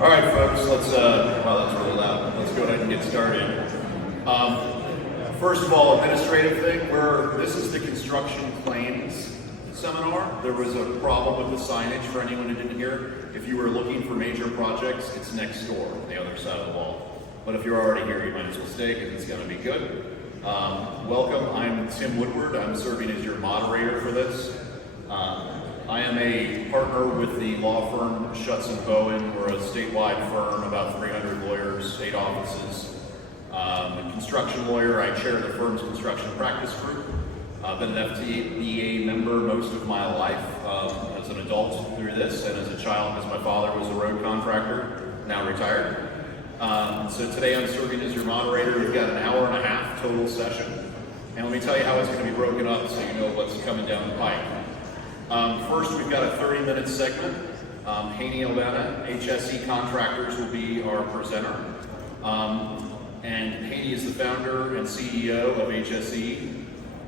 All right, folks, wow, that's really loud. Let's go ahead and get started. First of all, administrative thing, this is the construction claims seminar. There was a problem with the signage for anyone who didn't hear. If you were looking for major projects, it's next door on the other side of the wall. But if you're already here, you might as well stay because it's going to be good. Welcome, I'm Tim Woodward. I'm serving as your moderator for this. I am a partner with the law firm Schutz & Bowen. We're a statewide firm, about 300 lawyers, 8 offices. I'm a construction lawyer. I chair the firm's construction practice group. I've been an FTBA member most of my life as an adult through this, and as a child because my father was a road contractor, now retired. So today I'm serving as your moderator. We've got an hour and a half total session. And let me tell you how it's going to be broken up so you know what's coming down the pike. First, we've got a 30-minute segment. Haney Albana, HSE Contractors, will be our presenter. And Haney is the founder and CEO of HSE.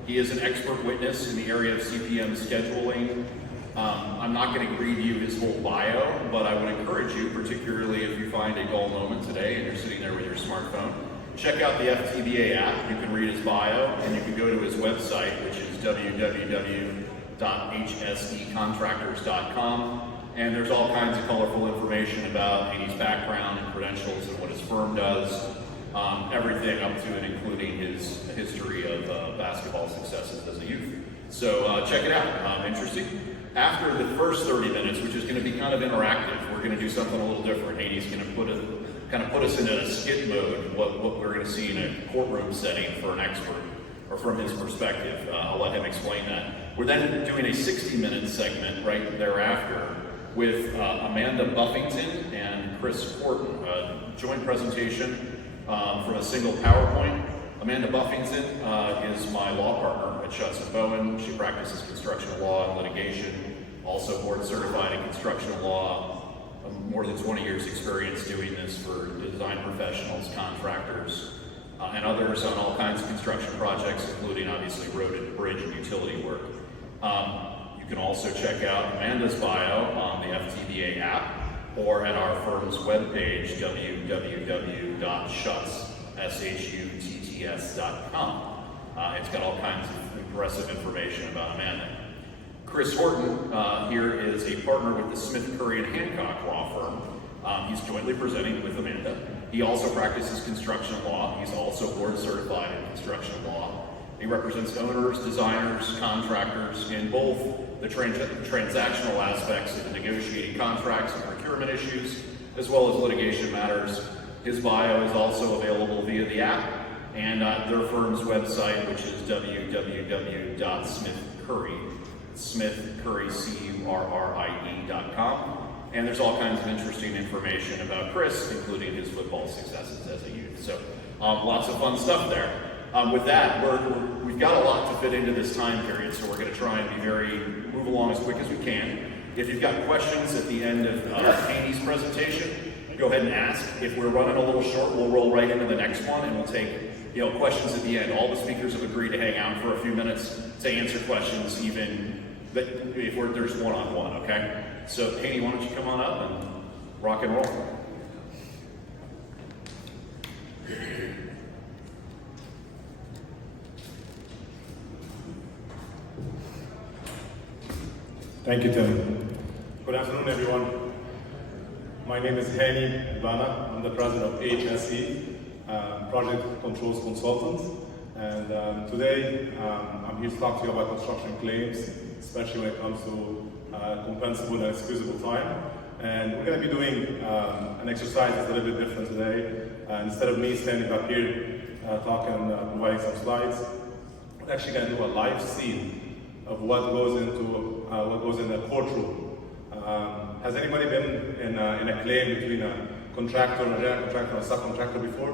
He is an expert witness in the area of CPM scheduling. I'm not going to read you his whole bio, but I would encourage you, particularly if you find a dull moment today and you're sitting there with your smartphone, check out the FTBA app. You can read his bio, and you can go to his website, which is www.hsecontractors.com. And there's all kinds of colorful information about Haney's background and credentials and what his firm does. Everything up to and including his history of basketball successes as a youth. So check it out, interesting. After the first 30 minutes, which is going to be kind of interactive, we're going to do something a little different. Haney's going to put us in a skit mode, what we're going to see in a courtroom setting for an expert, or from his perspective. I'll let him explain that. We're then doing a 60-minute segment right thereafter with Amanda Buffington and Chris Horton, a joint presentation from a single PowerPoint. Amanda Buffington is my law partner at Schutz & Bowen. She practices construction law and litigation, also board certified in construction law, more than 20 years experience doing this for design professionals, contractors, and others on all kinds of construction projects, including obviously road and bridge and utility work. You can also check out Amanda's bio on the FTBA app or at our firm's webpage, www.schutz.com. It's got all kinds of impressive information about Amanda. Chris Horton here is a partner with the Smith, Curry & Hancock law firm. He's jointly presenting with Amanda. He also practices construction law. He's also board certified in construction law. He represents owners, designers, contractors in both the transactional aspects of negotiating contracts and procurement issues, as well as litigation matters. His bio is also available via the app and their firm's website, which is smithcurry.com. And there's all kinds of interesting information about Chris, including his football successes as a youth. So lots of fun stuff there. With that, we've got a lot to fit into this time period, so we're going to try and move along as quick as we can. If you've got questions at the end of Haney's presentation, go ahead and ask. If we're running a little short, we'll roll right into the next one, and we'll take questions at the end. All the speakers have agreed to hang out for a few minutes to answer questions, even if there's one-on-one, okay? So, Haney, why don't you come on up and rock and roll. Thank you, Tim. Good afternoon, everyone. My name is Haney Albana. I'm the president of HSE, Project Controls Consultant. And today, I'm here to talk to you about construction claims, especially when it comes to compensable and excusable time. And we're going to be doing an exercise that's a little bit different today. Instead of me standing up here talking and providing some slides, we're actually going to do a live scene of what goes in the courtroom. Has anybody been in a claim between a contractor, a general contractor, and a subcontractor before?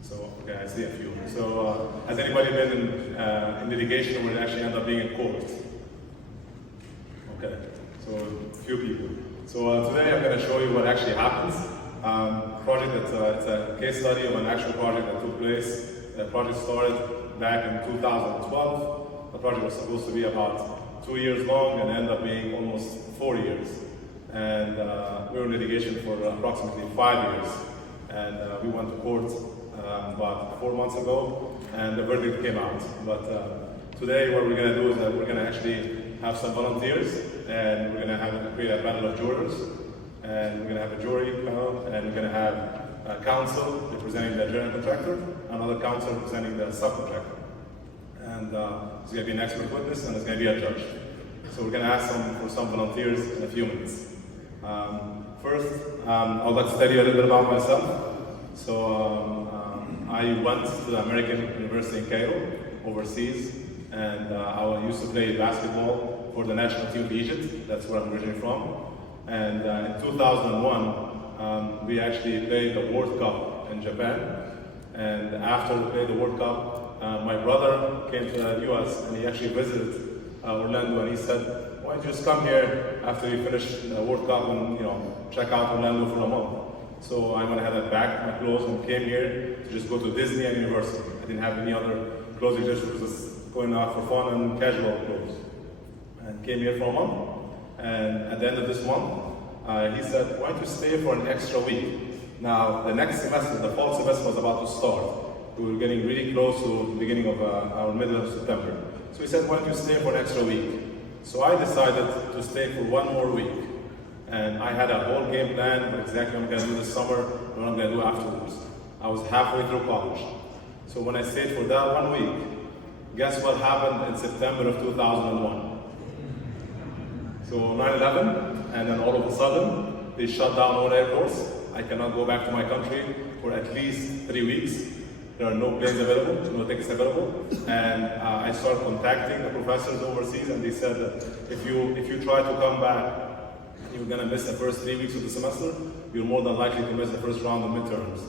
So, okay, I see a few. So, has anybody been in litigation where it actually ends up being in court? Okay, so a few people. So today I'm going to show you what actually happens. It's a case study of an actual project that took place. The project started back in 2012. The project was supposed to be about 2 years long and ended up being almost 4 years. and we were in litigation for approximately 5 years. And we went to court about 4 months ago, and the verdict came out. But today what we're going to do is that we're going to actually have some volunteers, and we're going to create a panel of jurors, and we're going to have a jury panel, and we're going to have counsel representing the general contractor, another counsel representing the subcontractor. And there's going to be an expert witness, and there's going to be a judge. So we're going to ask for some volunteers in a few minutes. First, I would like to tell you a little bit about myself. So I went to the American University in Cairo, overseas, and I used to play basketball for the national team of Egypt. That's where I'm originally from. And in 2001, we actually played the World Cup in Japan. And after we played the World Cup, my brother came to the US and he actually visited Orlando, and he said, why don't you just come here after you finish the World Cup and check out Orlando for a month. So I went ahead and packed my clothes and came here to just go to Disney and Universal. I didn't have any other clothes, just was going out for fun and casual clothes. And came here for a month. And at the end of this month, he said, why don't you stay for an extra week? Now, the next semester, the fall semester was about to start. We were getting really close to the beginning of our middle of September. So he said, why don't you stay for an extra week? So I decided to stay for one more week. And I had a whole game plan for exactly what I'm going to do this summer and what I'm going to do afterwards. I was halfway through college. So when I stayed for that 1 week, guess what happened in September of 2001? So 9/11, and then all of a sudden, they shut down all airports. I cannot go back to my country for at least 3 weeks. There are no planes available, no tickets available. And I started contacting the professors overseas, and they said that if you try to come back, you're gonna miss the first 3 weeks of the semester. You're more than likely to miss the first round of midterms,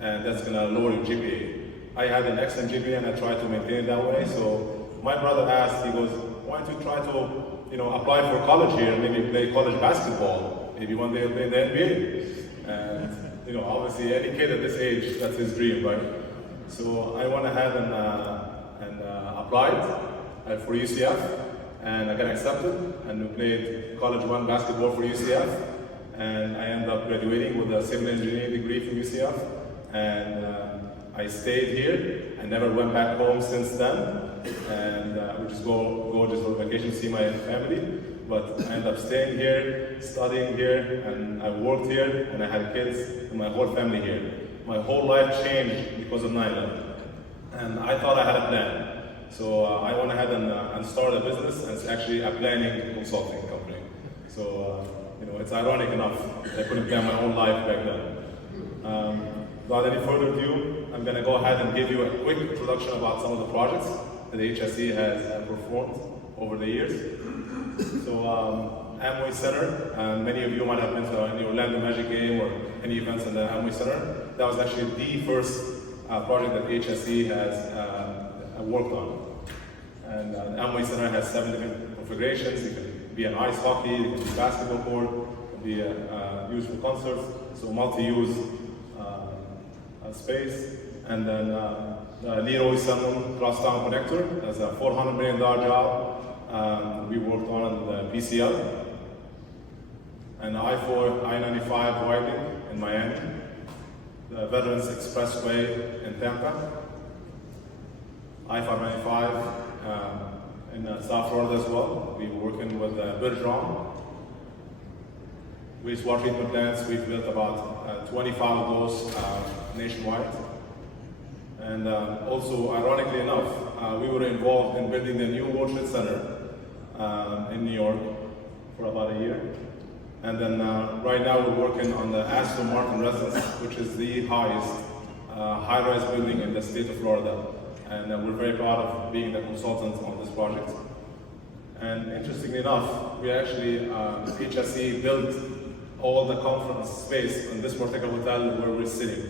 and that's gonna lower your GPA. I had an excellent GPA, and I tried to maintain it that way. So my brother asked, he goes, why don't you try to, apply for college here, maybe play college basketball, maybe one day you'll play in the NBA. And obviously any kid at this age, that's his dream, right? So I went ahead and applied for UCF, and I got accepted, and we played College 1 basketball for UCF, and I ended up graduating with a civil engineering degree from UCF, and I stayed here. I never went back home since then, and we just go just for vacation, see my family, but I ended up staying here, studying here, and I worked here, and I had kids, and my whole family here. My whole life changed because of 9/11, and I thought I had a plan. So I went ahead and started a business, and it's actually a planning consulting company. So it's ironic enough, I couldn't plan my own life back then. Without any further ado, I'm going to go ahead and give you a quick introduction about some of the projects that the HSE has performed over the years. So Amway Center, many of you might have been to any Orlando Magic game or any events in the Amway Center. That was actually the first project that HSE has worked on. And the Amway Center has 7 different configurations. It can be an ice hockey, it can be a basketball court, it can be used for concerts, so multi-use space. And then the Leroy Salmon Crosstown Connector, that's a $400 million job. We worked on the PCL. And the I-95 widening in Miami. The Veterans Expressway in Tampa. I-595 in South Florida as well. We were working with Bergeron. Wastewater treatment plants, we've built about 25 of those nationwide. And also, ironically enough, we were involved in building the new World Trade Center in New York for about a year. And then right now we're working on the Aston Martin residence, which is the highest high-rise building in the state of Florida. And we're very proud of being the consultant on this project. And interestingly enough, we actually, HSE built all the conference space in this particular hotel where we're sitting.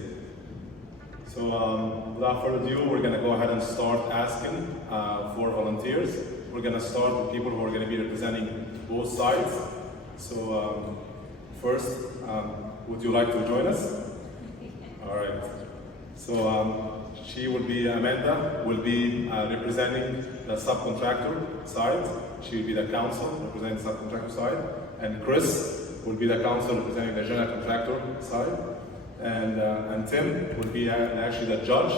So without further ado, we're going to go ahead and start asking for volunteers. We're going to start with people who are going to be representing both sides. So first, would you like to join us? All right. So she will be, Amanda, will be representing the subcontractor side. She will be the counsel representing the subcontractor side. And Chris will be the counsel representing the general contractor side, and Tim will be actually the judge.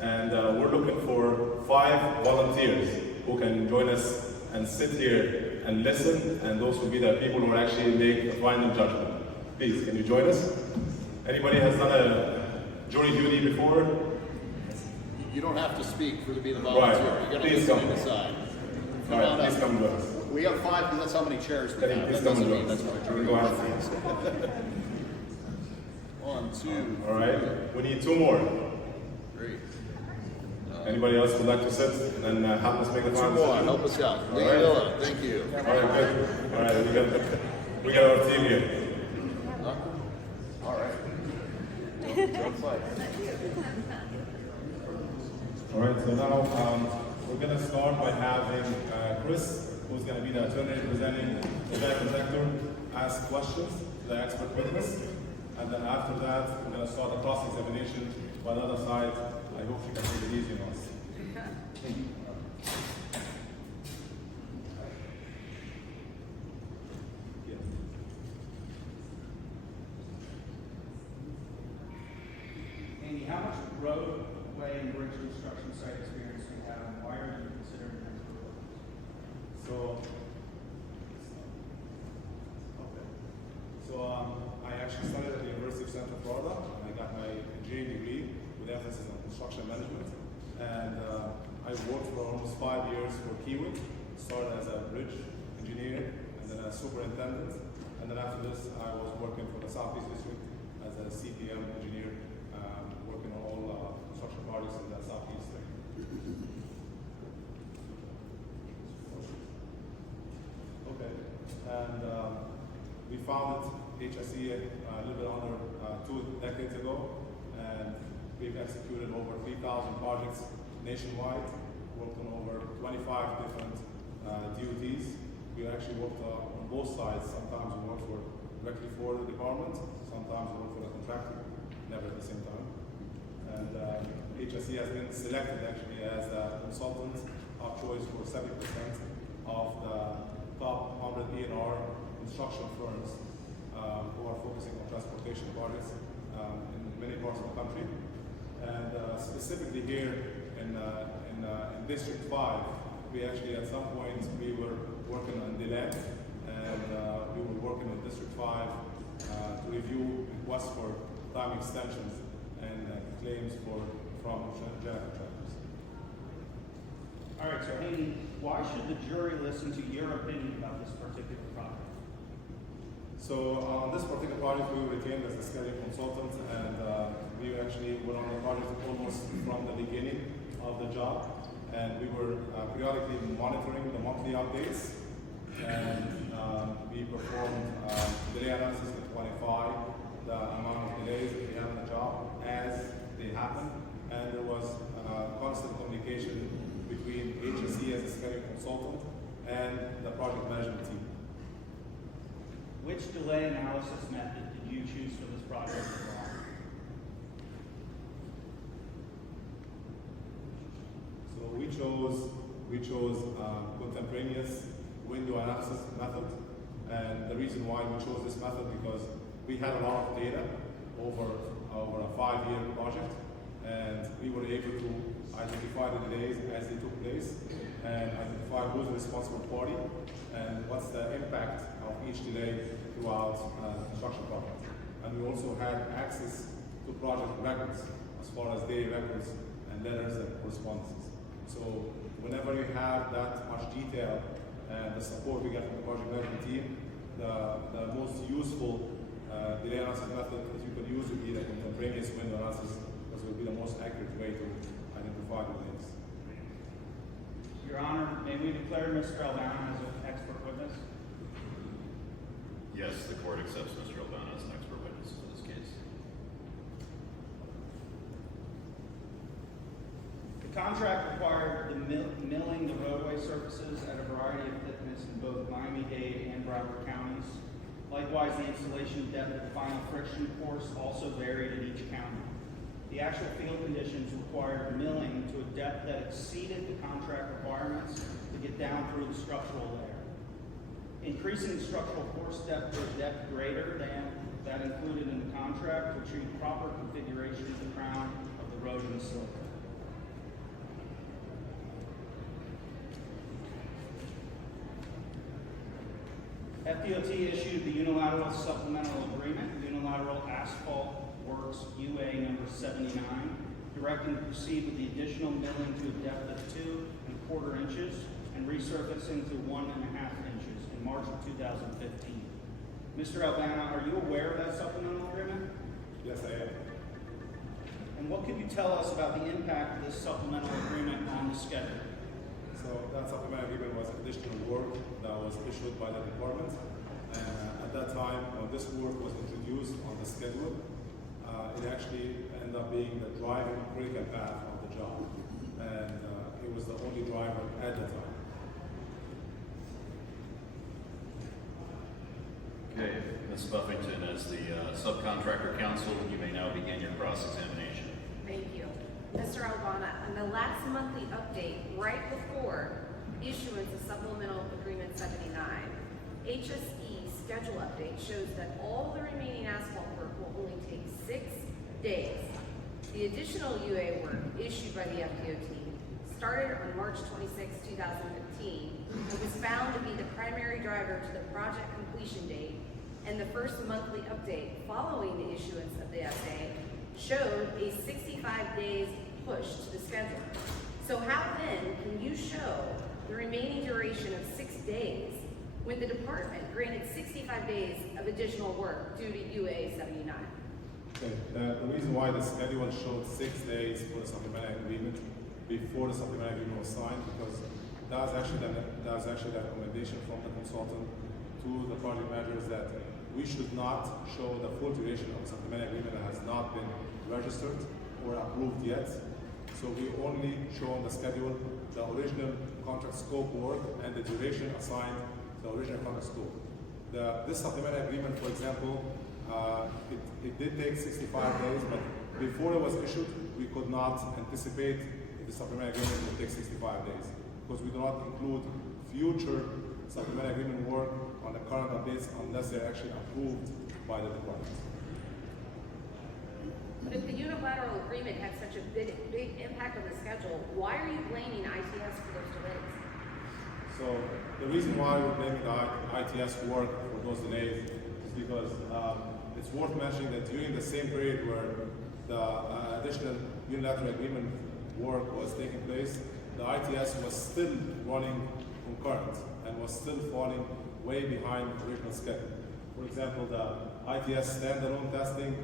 And we're looking for 5 volunteers who can join us and sit here and listen, and those will be the people who will actually make the final judgment. Please, can you join us? Anybody has done a jury duty before? You don't have to speak to be the volunteer. Right. You got to Please listen come. and decide. All right, please come join us. We got 5 because that's how many chairs we have. Please That come doesn't join mean us. that's what a jury Go is. ahead. 1, 2. All right, we need 2 more. Great. Anybody else would like to sit and help us make the 2 final more. decision? Help us out. All right. Thank you. All right, good. All right, we got our team here. All right. All right, so now we're going to start by having Chris, who's going to be the attorney representing the general contractor, ask questions to the expert witness. And then after that, we're going to start a cross-examination by the other side. I hope you can take it easy on us. Amy, how much roadway and bridge construction site experience do you have, and why are you considered an expert? I actually studied at the University of Central Florida, and I got my engineering degree with emphasis on construction management. And I worked for almost 5 years for Kiwi. Started as a bridge engineer, and then as superintendent. And then after this, I was working for the Southeast District as a CPM engineer, working on all construction projects in the Southeast. Okay, and we founded HSE a little bit under 2 decades ago, and we've executed over 3,000 projects nationwide, worked on over 25 different DOTs. We actually worked on both sides. Sometimes we worked directly for the department, sometimes we worked for the contractor, never at the same time. And HSE has been selected actually as the consultant of choice for 70% of the top 100 E&R construction firms who are focusing on transportation projects in many parts of the country. And specifically here in District 5, we actually at some point we were working on delay, and we were working in District 5 to review requests for time extensions and claims from general contractors. All right, so Amy, why should the jury listen to your opinion about this particular project? So on this particular project, we were retained as a scheduling consultant, and we actually were on the project almost from the beginning of the job, and we were periodically monitoring the monthly updates, and we performed delay analysis to quantify the amount of delays that we have in the job as they happen, and there was constant communication between HSE as a scheduling consultant and the project management team. Which delay analysis method did you choose for this project? So we chose contemporaneous window analysis method, and the reason why we chose this method because we had a lot of data over a 5-year project, and we were able to identify the delays as they took place and identify who's the responsible party and what's the impact of each delay throughout the construction project. And we also had access to project records as far as daily records and letters and correspondences. So whenever you have that much detail and the support we get from the project management team, the most useful delay analysis method that you could use would be the contemporaneous window analysis, because it would be the most accurate way to identify the delays. Your Honor, may we declare Mr. Albana as an expert witness? Yes, the court accepts Mr. Albana as an expert witness for this case. The contract required the milling the roadway surfaces at a variety of thickness in both Miami-Dade and Broward counties. Likewise, the installation depth of the final friction course also varied in each county. The actual field conditions required milling to a depth that exceeded the contract requirements to get down through the structural layer. increasing the structural force depth to a depth greater than that included in the contract to achieve proper configuration of the crown of the road and the slope. FDOT issued the unilateral supplemental agreement, Unilateral Asphalt Works UA number 79, directing to proceed with the additional milling to a depth of 2¼ inches and resurfacing to 1½ inches in March of 2015. Mr. Albana, are you aware of that supplemental agreement? Yes, I am. And what could you tell us about the impact of this supplemental agreement on the schedule? So that supplemental agreement was additional work that was issued by the department. At that time, when this work was introduced on the schedule, it actually ended up being the driving critical path of the job. And it was the only driver at the time. Okay, Ms. Buffington, as the subcontractor counsel, you may now begin your cross-examination. Thank you. Mr. Albana, on the last monthly update, right before issuance of Supplemental Agreement 79, HSE schedule update shows that all the remaining asphalt work will only take 6 days. The additional UA work issued by the FDOT started on March 26, 2015, and was found to be the primary driver to the project completion date, and the first monthly update following the issuance of the SA showed a 65 days push to the schedule. So how then can you show the remaining duration of 6 days when the department granted 65 days of additional work due to UA 79? Okay. The reason why the schedule showed 6 days for the supplementary agreement before the supplementary agreement was signed, because that was actually the recommendation from the consultant to the project managers that we should not show the full duration of the supplementary agreement that has not been registered or approved yet. So we only show on the schedule the original contract scope work and the duration assigned to the original contract scope. This supplementary agreement, for example, it did take 65 days, but before it was issued, we could not anticipate the supplementary agreement would take 65 days because we do not include future supplementary agreement work on the current updates unless they're actually approved by the department. But if the unilateral agreement had such a big impact on the schedule, why are you blaming ITS for those delays? So the reason why we're blaming the ITS work for those delays is because it's worth mentioning that during the same period where the additional unilateral agreement work was taking place, the ITS was still running concurrent and was still falling way behind the original schedule. For example, the ITS standalone testing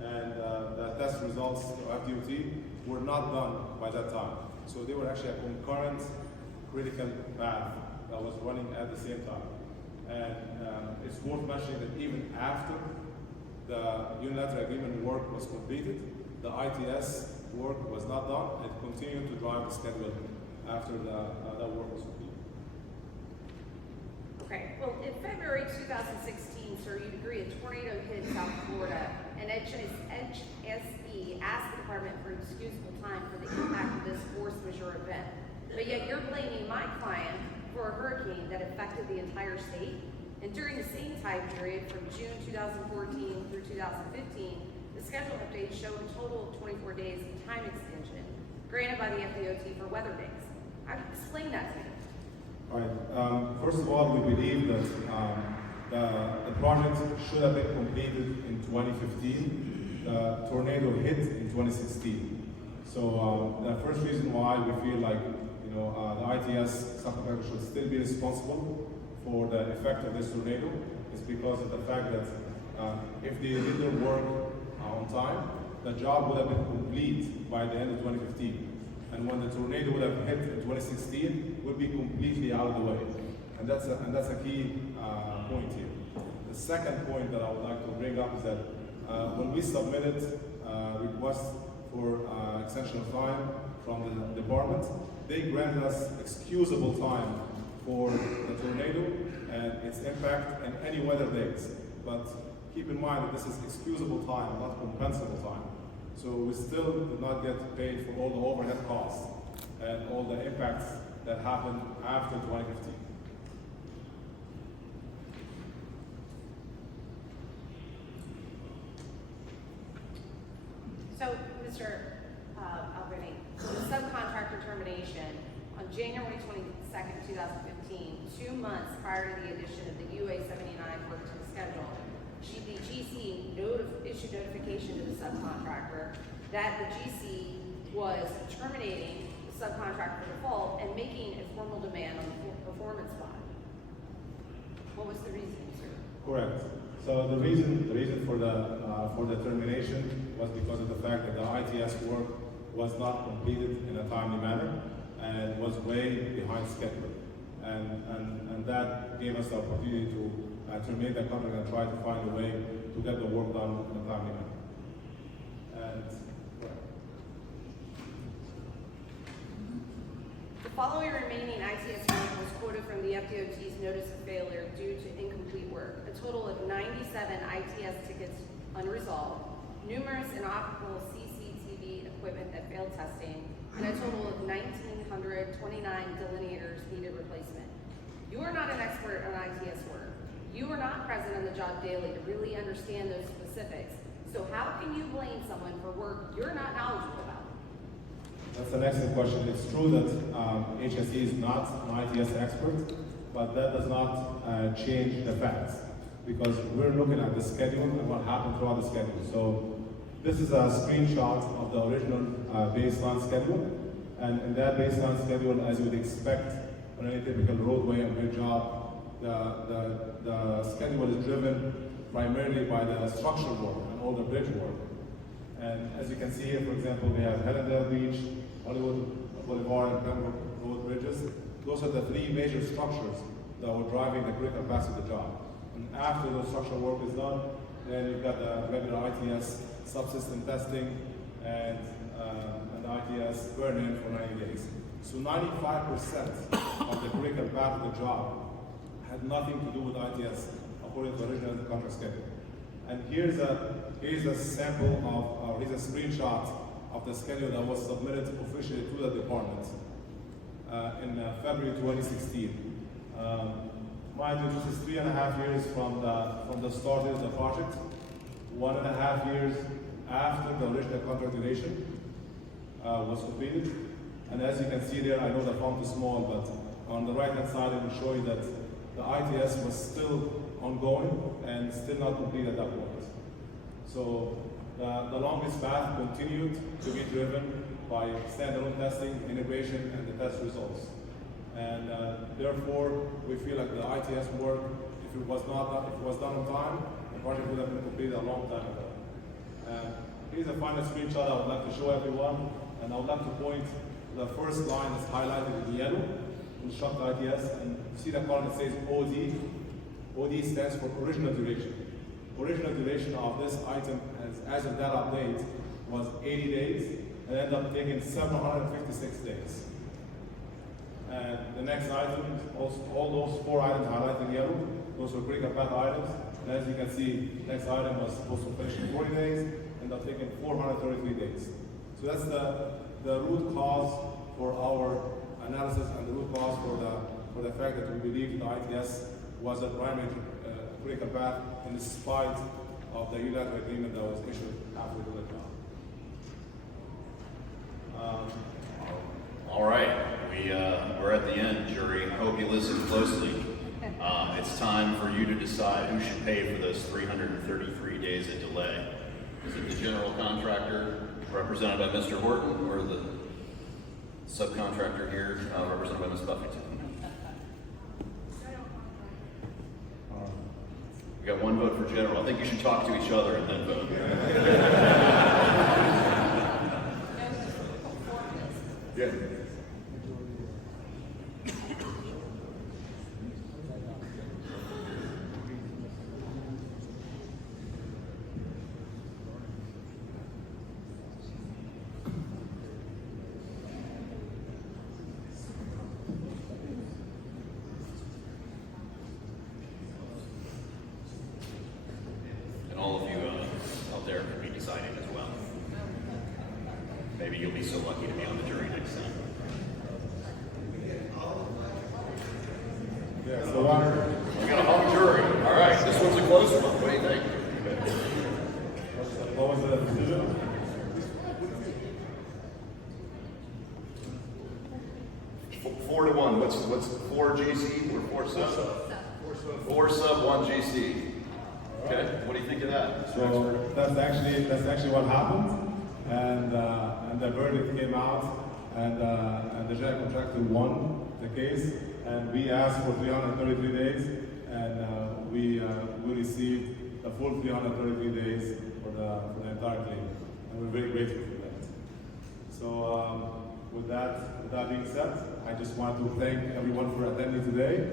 and the test results of FDOT were not done by that time. So they were actually a concurrent critical path that was running at the same time. And it's worth mentioning that even after the unilateral agreement work was completed, the ITS work was not done and continued to drive the schedule after that work was completed. Okay, well, in February 2016, sir, you'd agree a tornado hit South Florida, and HSE asked the department for excusable time for the impact of this force majeure event. But yet you're blaming my client for a hurricane that affected the entire state. And during the same time period, from June 2014 through 2015, the schedule updates show a total of 24 days of time extension granted by the FDOT for weather days. How do you explain that to me? All right. First of all, we believe that the project should have been completed in 2015. The tornado hit in 2016. So the first reason why we feel like the ITS subcontractor should still be responsible for the effect of this tornado is because of the fact that if they did their work on time, the job would have been complete by the end of 2015. And when the tornado would have hit in 2016, it would be completely out of the way. And that's a key point here. The second point that I would like to bring up is that when we submitted request for extension of time from the department, they granted us excusable time for the tornado and its impact and any weather days. But keep in mind that this is excusable time, not compensable time. So we still did not get paid for all the overhead costs and all the impacts that happened after 2015. January 22nd, 2015, 2 months prior to the addition of the UA 79 work to the schedule, the GC issued notification to the subcontractor that the GC was terminating the subcontractor default and making a formal demand on the performance bond. What was the reason, sir? Correct. So the reason for the termination was because of the fact that the ITS work was not completed in a timely manner and was way behind schedule, and that gave us the opportunity to terminate the contract and try to find a way to get the work done in a timely manner. And The following remaining ITS work was quoted from the FDOT's notice of failure due to incomplete work. A total of 97 ITS tickets unresolved, numerous inoperable CCTV equipment that failed testing, and a total of 1,929 delineators needed replacement. You are not an expert on ITS work. You are not present on the job daily to really understand those specifics. So how can you blame someone for work you're not knowledgeable about? that's an excellent question. It's true that HSE is not an ITS expert, but that does not change the facts, because we're looking at the schedule and what happened throughout the schedule. So this is a screenshot of the original baseline schedule, and in that baseline schedule, as you would expect on any typical roadway and bridge job, the schedule is driven primarily by the structural work and all the bridge work. And as you can see here, for example, we have Hellendale Beach, Hollywood Boulevard, and Pembroke Road bridges. Those are the three major structures that were driving the critical path of the job. And after the structural work is done, then you've got the regular ITS subsystem testing and ITS burn-in for 90 days. So 95% of the critical path of the job had nothing to do with ITS according to the original contract schedule. And here's a sample of, here's a screenshot of the schedule that was submitted officially to the department in February 2016. Mind you, this is 3.5 years from the start of the project, 1.5 years after the original contract duration was completed. And as you can see there, I know the font is small, but on the right-hand side, it will show you that the ITS was still ongoing and still not complete at that point. So the longest path continued to be driven by standalone testing, integration, and the test results. And therefore, we feel like the ITS work, if it was done on time, the project would have been completed a long time ago. Here's a final screenshot I would like to show everyone, and I would like to point to the first line that's highlighted in yellow, construct ITS, and you see the column that says OD. OD stands for original duration. Original duration of this item as of that update was 80 days, and ended up taking 756 days. And the next item, also, all those 4 items highlighted in yellow, those were critical path items. And as you can see, the next item was supposed to finish in 40 days, ended up taking 433 days. So that's the root cause for our analysis and the root cause for the fact that we believe the ITS was a primary critical path in spite of the unilateral agreement that was issued halfway through the job. All right, we're at the end, jury. I hope you listen closely. It's time for you to decide who should pay for those 333 days of delay. Is it the general contractor, represented by Mr. Horton, or the subcontractor here, represented by Ms. Buffington? We got one vote for general. I think you should talk to each other and then vote. Yeah. And all of you out there can be deciding as well. Maybe you'll be so lucky to be on the jury next time. Yeah, so We got a hung jury. All right, this one's a close one. What do you think? what was the decision? 4-1. What's 4 GC or 4 sub? 4 sub, 1 GC. Okay, what do you think of that? So that's actually what happened, and the verdict came out, and the general contractor won the case, and we asked for 333 days, and we received the full 333 days for the entire claim, and we're very grateful for that. So with that being said, I just want to thank everyone for attending today.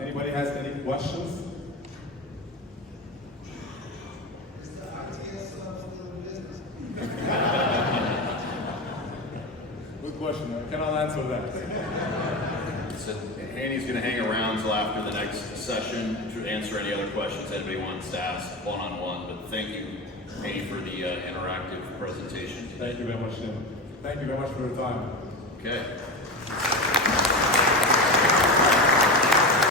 Anybody has any questions? Good question. I cannot answer that. So Haney's going to hang around until after the next session to answer any other questions anybody wants to ask one-on-one. But thank you, Haney, for the interactive presentation. Thank you very much, Tim. Thank you very much for your time. Okay.